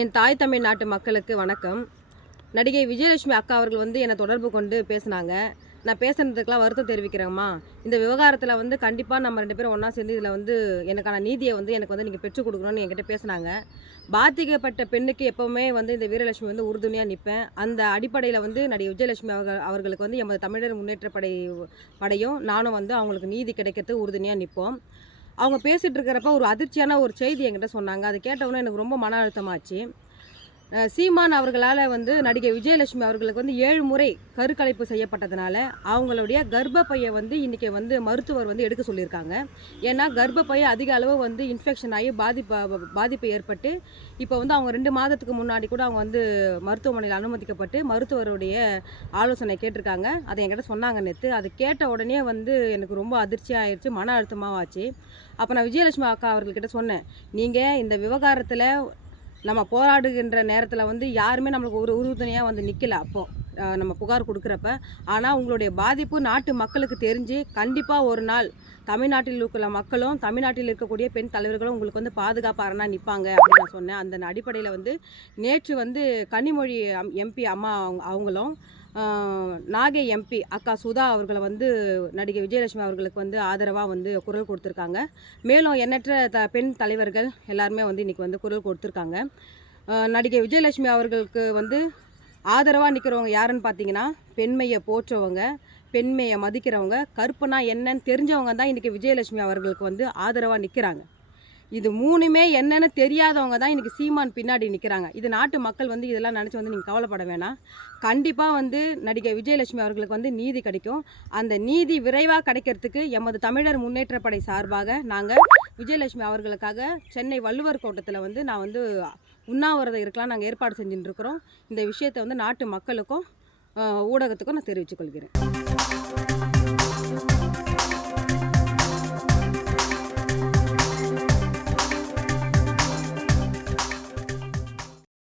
என் தாய் தமிழ் நாட்டு மக்களுக்கு வணக்கம். நடிகை விஜயலட்சுமி அக்கா அவர்கள் என்னை தொடர்பு கொண்டு பேசினாங்க. நான் பேசுனதுக்கெலாம் வருத்தம் தெரிவிக்கிறேம்மா. இந்த விவகாரத்தில் கண்டிப்பாக நம்ம 2 பேரும் ஒன்றா சேர்ந்து இதில் எனக்கான நீதியை எனக்கு நீங்கள் பெற்றுக் கொடுக்கணும்னு என்கிட்ட பேசினாங்க. பாதிக்கப்பட்ட பெண்ணுக்கு எப்போவுமே இந்த வீரலட்சுமி உறுதுணையாக நிற்பேன். அந்த அடிப்படையில் நடிகை விஜயலட்சுமி அவர்களுக்கு எமது தமிழர் முன்னேற்ற படையும் நானும் அவங்களுக்கு நீதி கிடைக்கிறதுக்கு உறுதுணையாக நிற்போம். அவங்க பேசிகிட்டு இருக்கிறப்ப ஒரு அதிர்ச்சியான ஒரு செய்தி என்கிட்ட சொன்னாங்க. அதை கேட்டவுடனே எனக்கு ரொம்ப மன அழுத்தமாச்சு. சீமான் அவர்களால் நடிகை விஜயலட்சுமி அவர்களுக்கு 7 முறை கருக்கலைப்பு செய்யப்பட்டதுனால அவங்களுடைய கர்ப்பப்பையை இன்றைக்கி மருத்துவர் எடுக்க சொல்லியிருக்காங்க. ஏன்னா கர்ப்பப்பையை அதிக அளவு இன்ஃபெக்ஷன் ஆகி பாதிப்பு ஏற்பட்டு இப்போ அவங்க 2 மாதத்துக்கு முன்னாடி கூட அவங்க மருத்துவமனையில் அனுமதிக்கப்பட்டு மருத்துவருடைய ஆலோசனை கேட்டிருக்காங்க. அதை என்கிட்ட சொன்னாங்க நேற்று. அது கேட்ட உடனே எனக்கு ரொம்ப அதிர்ச்சியாக ஆயிடுச்சு, மன அழுத்தமாக ஆச்சு. அப்போ நான் விஜயலட்சுமி அக்கா அவர்கள்கிட்ட சொன்னேன், நீங்கள் இந்த விவகாரத்தில் நம்ம போராடுகின்ற நேரத்தில் யாருமே நம்மளுக்கு ஒரு உறுதுணையாக நிற்கல. அப்போது நம்ம புகார் கொடுக்குறப்ப. ஆனால் உங்களுடைய பாதிப்பு நாட்டு மக்களுக்கு தெரிஞ்சு கண்டிப்பாக ஒரு நாள் தமிழ்நாட்டில் இருக்கிற மக்களும் தமிழ்நாட்டில் இருக்கக்கூடிய பெண் தலைவர்களும் உங்களுக்கு பாதுகாப்பு அரணாக நிற்பாங்க அப்படின்னு நான் சொன்னேன். அந்த அடிப்படையில் நேற்று கனிமொழி எம்பி அம்மா அவங்களும் நாகை எம்பி அக்கா சுதா அவர்களை நடிகை விஜயலட்சுமி அவர்களுக்கு ஆதரவாக குரல் கொடுத்துருக்காங்க. மேலும் எண்ணற்ற பெண் தலைவர்கள் எல்லாருமே இன்றைக்கி குரல் கொடுத்துருக்காங்க. நடிகை விஜயலட்சுமி அவர்களுக்கு ஆதரவாக நிற்கிறவங்க யாருன்னு பார்த்தீங்கன்னா, பெண்மையை போற்றவங்க, பெண்மையை மதிக்கிறவங்க, கற்பனா என்னன்னு தெரிஞ்சவங்க தான் இன்றைக்கி விஜயலட்சுமி அவர்களுக்கு ஆதரவாக நிற்கிறாங்க. இது 3மே என்னென்னு தெரியாதவங்க தான் இன்றைக்கி சீமான் பின்னாடி நிற்கிறாங்க. இது நாட்டு மக்கள் இதெல்லாம் நினச்சி நீங்கள் கவலைப்பட வேணாம். கண்டிப்பாக நடிகை விஜயலட்சுமி அவர்களுக்கு நீதி கிடைக்கும். அந்த நீதி விரைவாக கிடைக்கிறதுக்கு எமது தமிழர் முன்னேற்ற படை சார்பாக நாங்கள் விஜயலட்சுமி அவர்களுக்காக சென்னை வள்ளுவர் கோட்டத்தில் நான் உண்ணாவிரதம் இருக்கலாம் நாங்கள் ஏற்பாடு செஞ்சுட்டு இருக்கிறோம். இந்த விஷயத்தை நாட்டு மக்களுக்கும் ஊடகத்துக்கும் நான் தெரிவித்துக் கொள்கிறேன்.